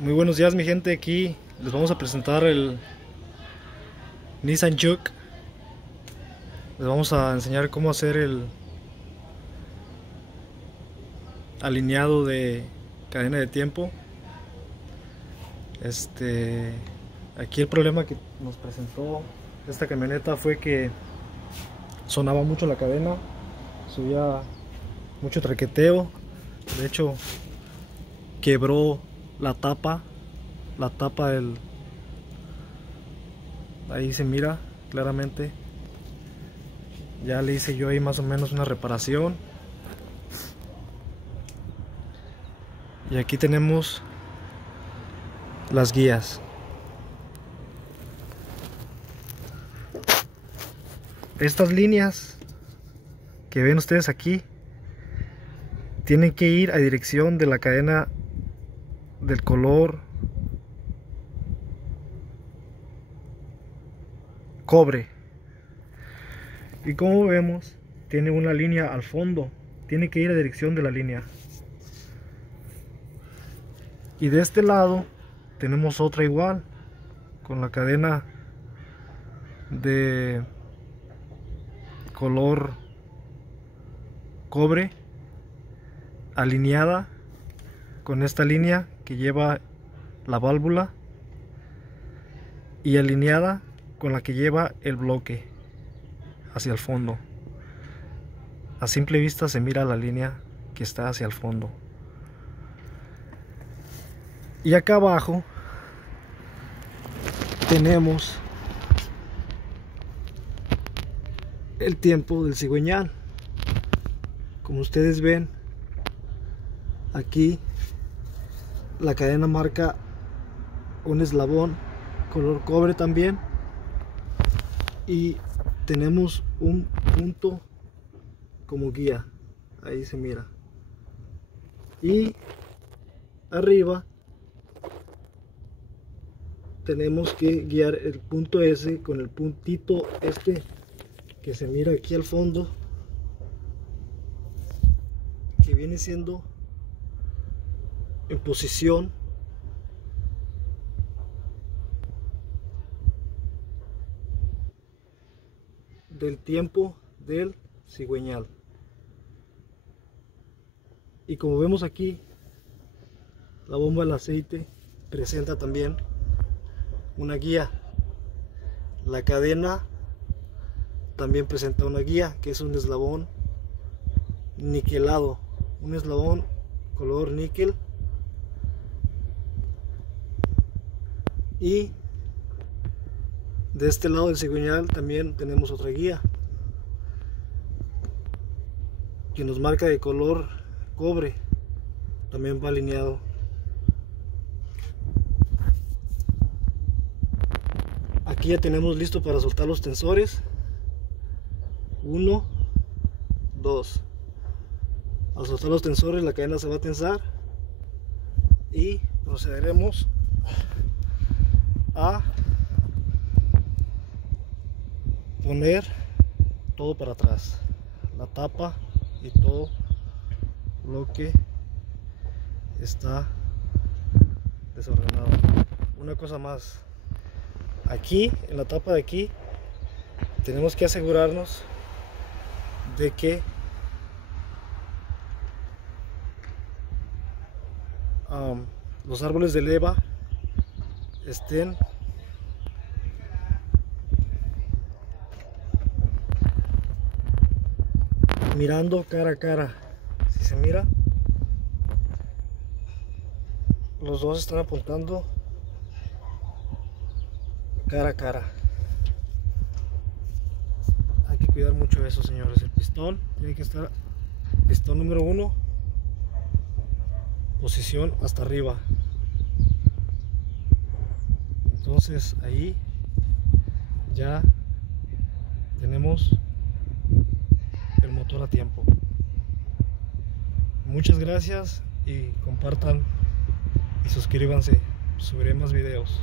Muy buenos días, mi gente. Aquí les vamos a presentar el Nissan Juke. Les vamos a enseñar cómo hacer el alineado de cadena de tiempo. Aquí el problema que nos presentó esta camioneta fue que sonaba mucho la cadena, subía mucho traqueteo. De hecho, quebró la tapa del, ahí se mira claramente. Ya le hice yo ahí más o menos una reparación. Y aquí tenemos las guías. Estas líneas que ven ustedes aquí tienen que ir a dirección de la cadena del color cobre. Y como vemos, tiene una línea al fondo, tiene que ir a dirección de la línea. Y de este lado tenemos otra igual, con la cadena de color cobre, alineada con esta línea que lleva la válvula y alineada con la que lleva el bloque hacia el fondo. A simple vista se mira la línea que está hacia el fondo. Y acá abajo tenemos el tiempo del cigüeñal. Como ustedes ven, aquí la cadena marca un eslabón color cobre también, y tenemos un punto como guía, ahí se mira. Y arriba tenemos que guiar el punto S con el puntito este que se mira aquí al fondo, que viene siendo en posición del tiempo del cigüeñal. Y como vemos aquí, la bomba del aceite presenta también una guía. La cadena también presenta una guía, que es un eslabón niquelado, un eslabón color níquel. Y de este lado del cigüeñal también tenemos otra guía que nos marca de color cobre, también va alineado. Aquí ya tenemos listo para soltar los tensores. 1, 2. Al soltar los tensores la cadena se va a tensar y procederemos a poner todo para atrás, la tapa y todo lo que está desordenado. Una cosa más, aquí en la tapa de aquí tenemos que asegurarnos de que los árboles de leva estén mirando cara a cara. Si se mira, los dos están apuntando cara a cara. Hay que cuidar mucho eso, señores. El pistón tiene que estar, pistón número 1, posición hasta arriba. Entonces ahí ya tenemos el motor a tiempo. Muchas gracias y compartan y suscríbanse. Subiré más videos.